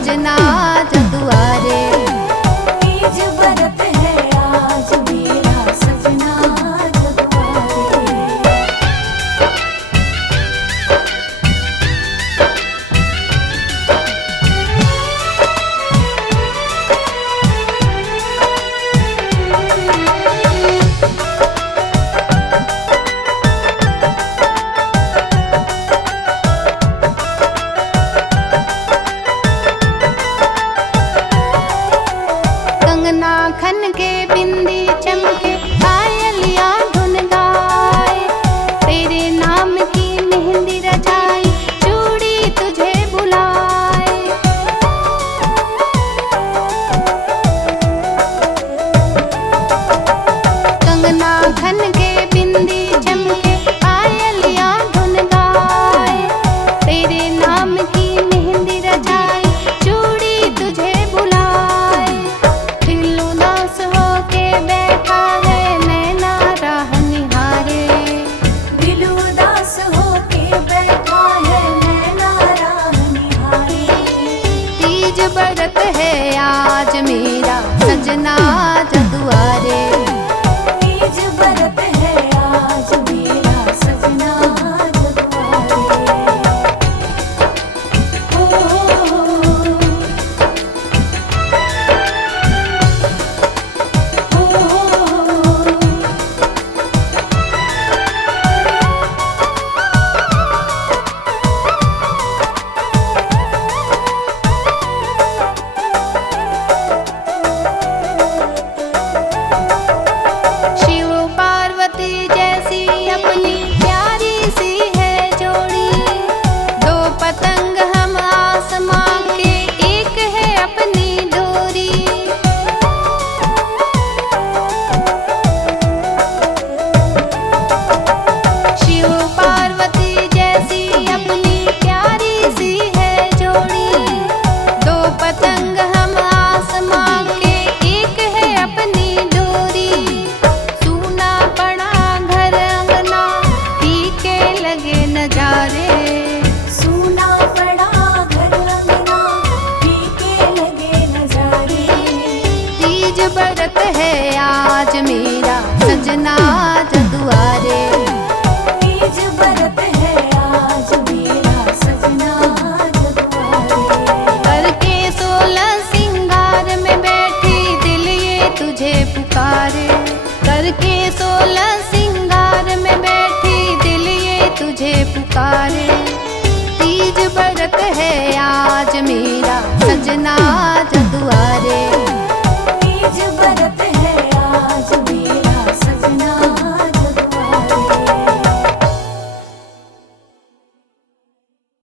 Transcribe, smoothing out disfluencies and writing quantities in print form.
सजना जदुआरे। तीज व्रत है आज मेरा सजना जदुआरे। कंगना खन के बिंदी चमके पायलिया धुन गाए, तेरे नाम की मेहंदी रचाई चूड़ी तुझे बुलाए। कंगना खन के बिंदी चमके पायलिया धुन गाए, तेरे नाम की मेहंदी रचाई चूड़ी तुझे बुलाए। दिल उदास होके बैठा है नैना राह निहारे, दिल उदास होके बैठा है नैना राह निहारे। तीज व्रत है आज मेरा सजना जदुआरे। तीज व्रत है आज मेरा सजना जदुआरे। शिव पार्वती जैसी अपनी प्यारी सी है जोड़ी, दो पतंग हम आसमां के एक है अपनी डोरी। शिव पार्वती जैसी अपनी प्यारी सी है जोड़ी, दो पतंग हम आसमां के एक है अपनी डोरी। सूना पड़ा घर अंगना फीके लगे नजारे, सूना पड़ा घर अंगना फीके लगे नजारे। तीज व्रत है आज मेरा सजना जदुआरे। तीज व्रत है आज मेरा सजना जदुआरे। करके 16 सिंगार में बैठी दिल ये तुझे पुकारे, करके 16 सिंगार में बैठी दिल ये तुझे पुकारे। तीज व्रत है आज मेरा सजना